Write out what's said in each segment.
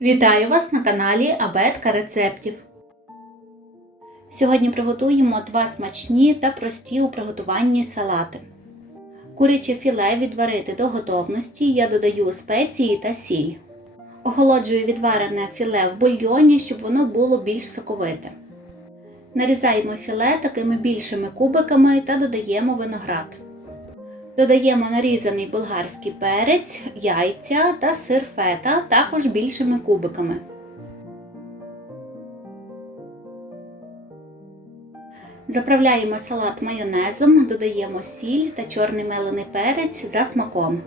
Вітаю вас на каналі Абетка рецептів. Сьогодні приготуємо два смачні та прості у приготуванні салати. Куряче філе відварити до готовності я додаю спеції та сіль. Охолоджую відварене філе в бульйоні, щоб воно було більш соковите. Нарізаємо філе такими більшими кубиками та додаємо виноград. Додаємо нарізаний болгарський перець, яйця та сир фета також більшими кубиками. Заправляємо салат майонезом, додаємо сіль та чорний мелений перець за смаком.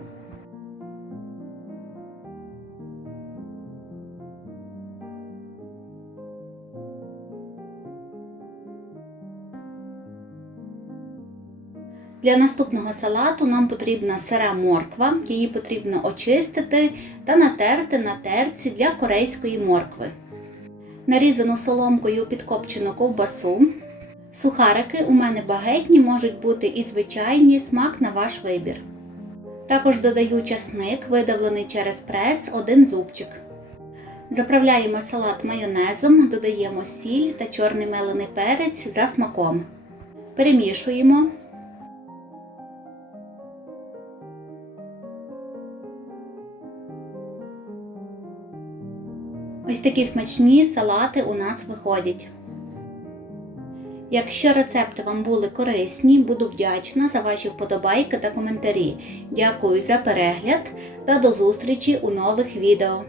Для наступного салату нам потрібна сира морква, її потрібно очистити та натерти на терці для корейської моркви. Нарізану соломкою підкопчену ковбасу. Сухарики у мене багетні можуть бути і звичайні, смак на ваш вибір. Також додаю часник, видавлений через прес, один зубчик. Заправляємо салат майонезом, додаємо сіль та чорний мелений перець за смаком. Перемішуємо. Ось такі смачні салати у нас виходять. Якщо рецепти вам були корисні, буду вдячна за ваші вподобайки та коментарі. Дякую за перегляд та до зустрічі у нових відео.